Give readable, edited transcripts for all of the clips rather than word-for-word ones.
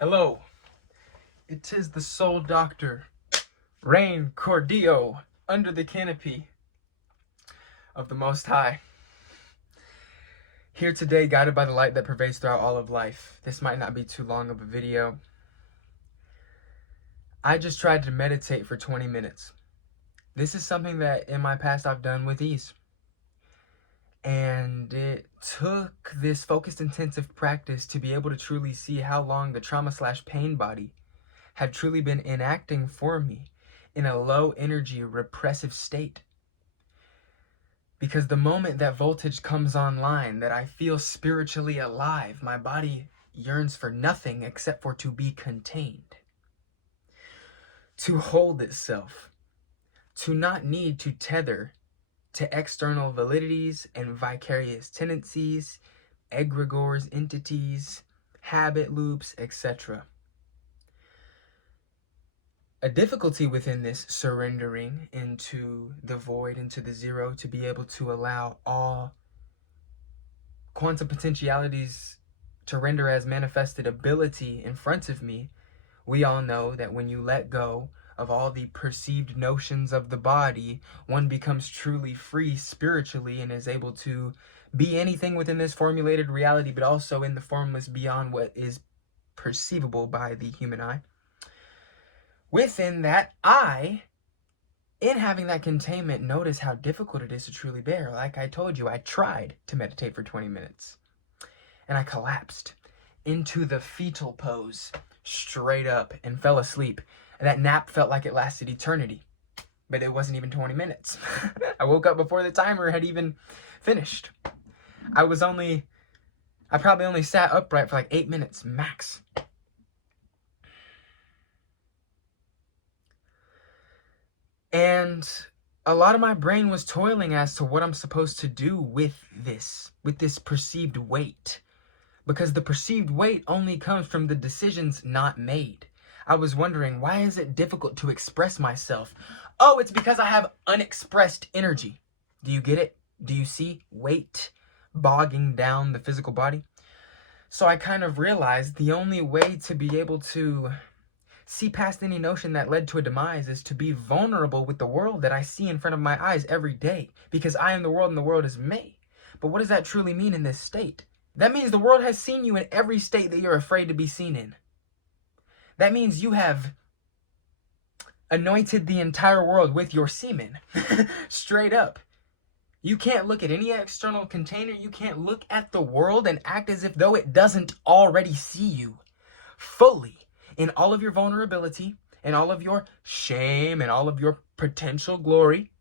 Hello, it is the soul doctor, Rain Cordio, under the canopy of the Most High. Here today, guided by the light that pervades throughout all of life. This might not be too long of a video. I just tried to meditate for 20 minutes. This is something that in my past I've done with ease. And it took this focused intensive practice to be able to truly see how long the trauma/pain body had truly been enacting for me in a low energy repressive state. Because the moment that voltage comes online, that I feel spiritually alive, my body yearns for nothing except for to be contained, to hold itself, to not need to tether to external validities and vicarious tendencies, egregores, entities, habit loops, etc. A difficulty within this surrendering into the void, into the zero, to be able to allow all quantum potentialities to render as manifested ability in front of me. We all know that when you let go of all the perceived notions of the body, one becomes truly free spiritually and is able to be anything within this formulated reality, but also in the formless beyond what is perceivable by the human eye. Within that, in having that containment, notice how difficult it is to truly bear. Like I told you, I tried to meditate for 20 minutes and I collapsed into the fetal pose straight up and fell asleep. And that nap felt like it lasted eternity, but it wasn't even 20 minutes. I woke up before the timer had even finished. I probably only sat upright for like 8 minutes max. And a lot of my brain was toiling as to what I'm supposed to do with this perceived weight. Because the perceived weight only comes from the decisions not made. I was wondering, why is it difficult to express myself? Oh, it's because I have unexpressed energy. Do you get it? Do you see weight bogging down the physical body? So I kind of realized the only way to be able to see past any notion that led to a demise is to be vulnerable with the world that I see in front of my eyes every day. Because I am the world and the world is me. But what does that truly mean in this state? That means the world has seen you in every state that you're afraid to be seen in. That means you have anointed the entire world with your semen. Straight up. You can't look at any external container. You can't look at the world and act as if though it doesn't already see you fully in all of your vulnerability and all of your shame and all of your potential glory.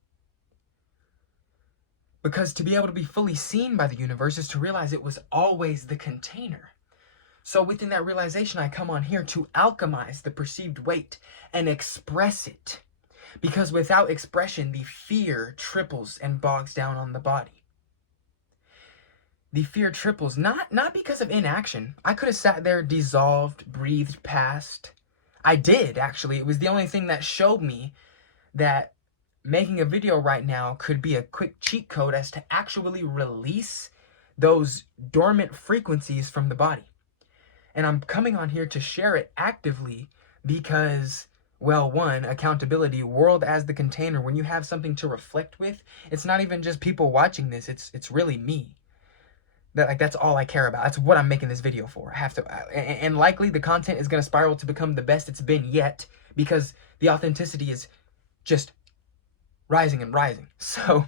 Because to be able to be fully seen by the universe is to realize it was always the container. So within that realization, I come on here to alchemize the perceived weight and express it. Because without expression, the fear triples and bogs down on the body. The fear triples, not because of inaction. I could have sat there, dissolved, breathed past. I did, actually. It was the only thing that showed me that making a video right now could be a quick cheat code as to actually release those dormant frequencies from the body. And I'm coming on here to share it actively because, well, one, accountability, world as the container. When you have something to reflect with, it's not even just people watching this. It's really me. That's all I care about. That's what I'm making this video for. I have to, and likely the content is going to spiral to become the best it's been yet because the authenticity is just rising and rising. So,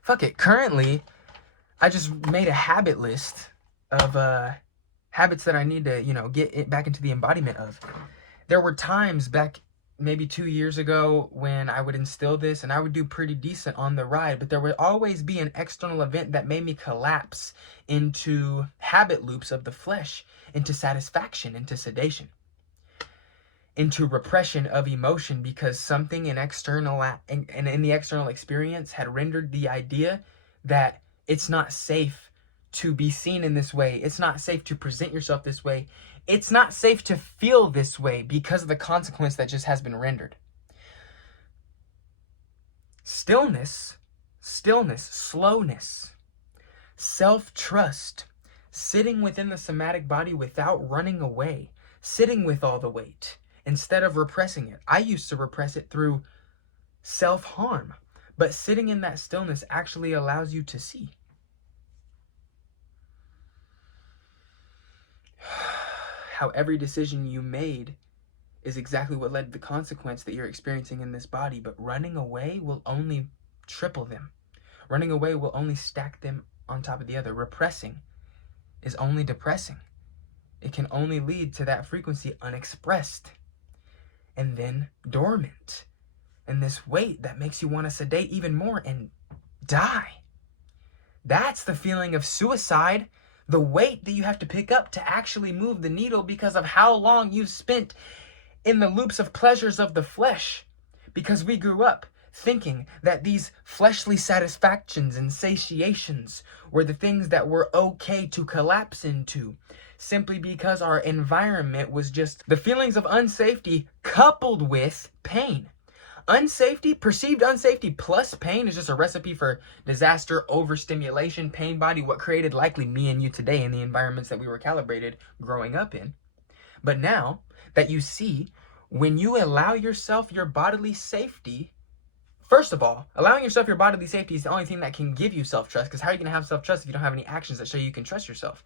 fuck it. Currently, I just made a habit list of habits that I need to, get it back into the embodiment of. There were times back maybe 2 years ago when I would instill this and I would do pretty decent on the ride, but there would always be an external event that made me collapse into habit loops of the flesh, into satisfaction, into sedation, into repression of emotion because something in the external experience had rendered the idea that it's not safe to be seen in this way. It's not safe to present yourself this way. It's not safe to feel this way because of the consequence that just has been rendered. Stillness, slowness, self-trust, Sitting within the somatic body without running away, sitting with all the weight instead of repressing it. I used to repress it through self-harm, but sitting in that stillness actually allows you to see. How every decision you made is exactly what led to the consequence that you're experiencing in this body, but running away will only triple them. Running away will only stack them on top of the other. Repressing is only depressing. It can only lead to that frequency unexpressed and then dormant. And this weight that makes you want to sedate even more and die. That's the feeling of suicide. The weight that you have to pick up to actually move the needle because of how long you've spent in the loops of pleasures of the flesh. Because we grew up thinking that these fleshly satisfactions and satiations were the things that were okay to collapse into, simply because our environment was just the feelings of unsafety coupled with pain. Unsafety, perceived unsafety plus pain is just a recipe for disaster, overstimulation, pain body, what created likely me and you today in the environments that we were calibrated growing up in. But now that you see, when you allow yourself your bodily safety, first of all, allowing yourself your bodily safety is the only thing that can give you self-trust, because how are you going to have self-trust if you don't have any actions that show you can trust yourself?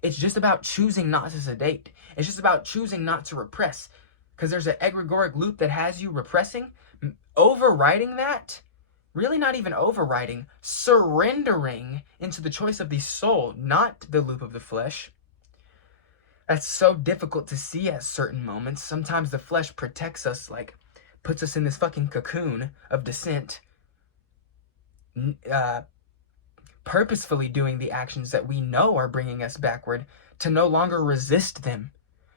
It's just about choosing not to sedate. It's just about choosing not to repress, because there's an egregoric loop that has you repressing. Overriding that, really not even overriding, surrendering into the choice of the soul, not the loop of the flesh. That's so difficult to see at certain moments. Sometimes the flesh protects us, like puts us in this fucking cocoon of descent, purposefully doing the actions that we know are bringing us backward, to no longer resist them,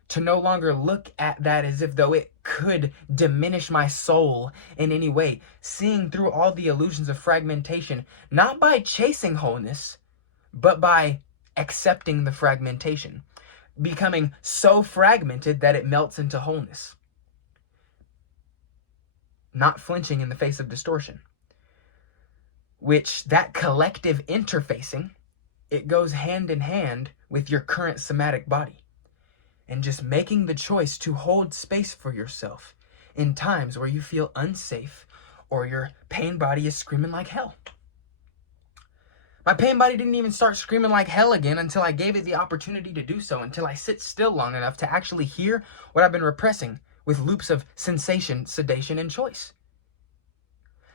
to no longer look at that as if though it could diminish my soul in any way, seeing through all the illusions of fragmentation, not by chasing wholeness, but by accepting the fragmentation, becoming so fragmented that it melts into wholeness, not flinching in the face of distortion. Which, that collective interfacing, it goes hand in hand with your current somatic body. And just making the choice to hold space for yourself in times where you feel unsafe or your pain body is screaming like hell. My pain body didn't even start screaming like hell again until I gave it the opportunity to do so, until I sit still long enough to actually hear what I've been repressing with loops of sensation, sedation, and choice.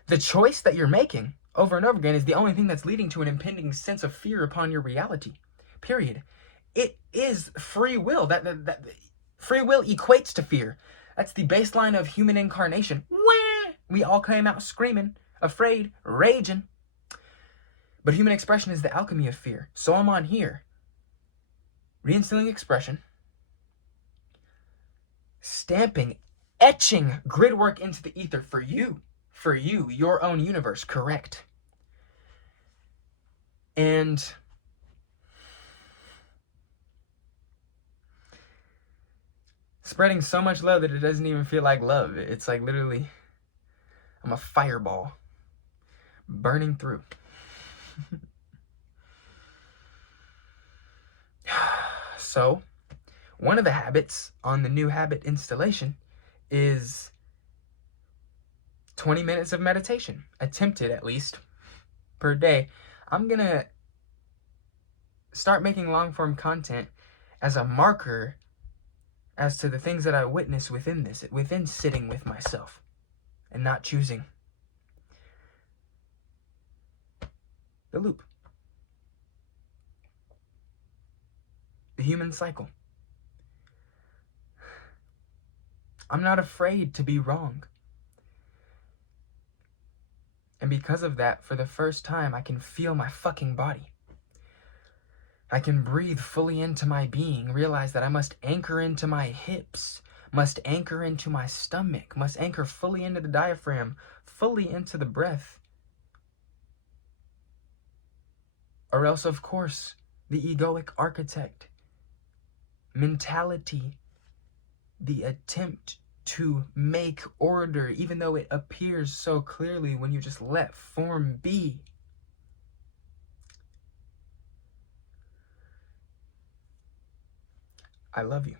The choice that you're making over and over again is the only thing that's leading to an impending sense of fear upon your reality. Period. It is free will. That free will equates to fear. That's the baseline of human incarnation. Wah! We all came out screaming, afraid, raging. But human expression is the alchemy of fear. So I'm on here, reinstilling expression, stamping, etching grid work into the ether for you, your own universe, correct? And spreading so much love that it doesn't even feel like love. It's like literally, I'm a fireball burning through. So, one of the habits on the new habit installation is 20 minutes of meditation, attempted at least, per day. I'm gonna start making long-form content as a marker as to the things that I witness within this, within sitting with myself and not choosing the loop. The human cycle. I'm not afraid to be wrong. And because of that, for the first time, I can feel my fucking body. I can breathe fully into my being, realize that I must anchor into my hips, must anchor into my stomach, must anchor fully into the diaphragm, fully into the breath. Or else, of course, the egoic architect mentality, the attempt to make order, even though it appears so clearly when you just let form be. I love you.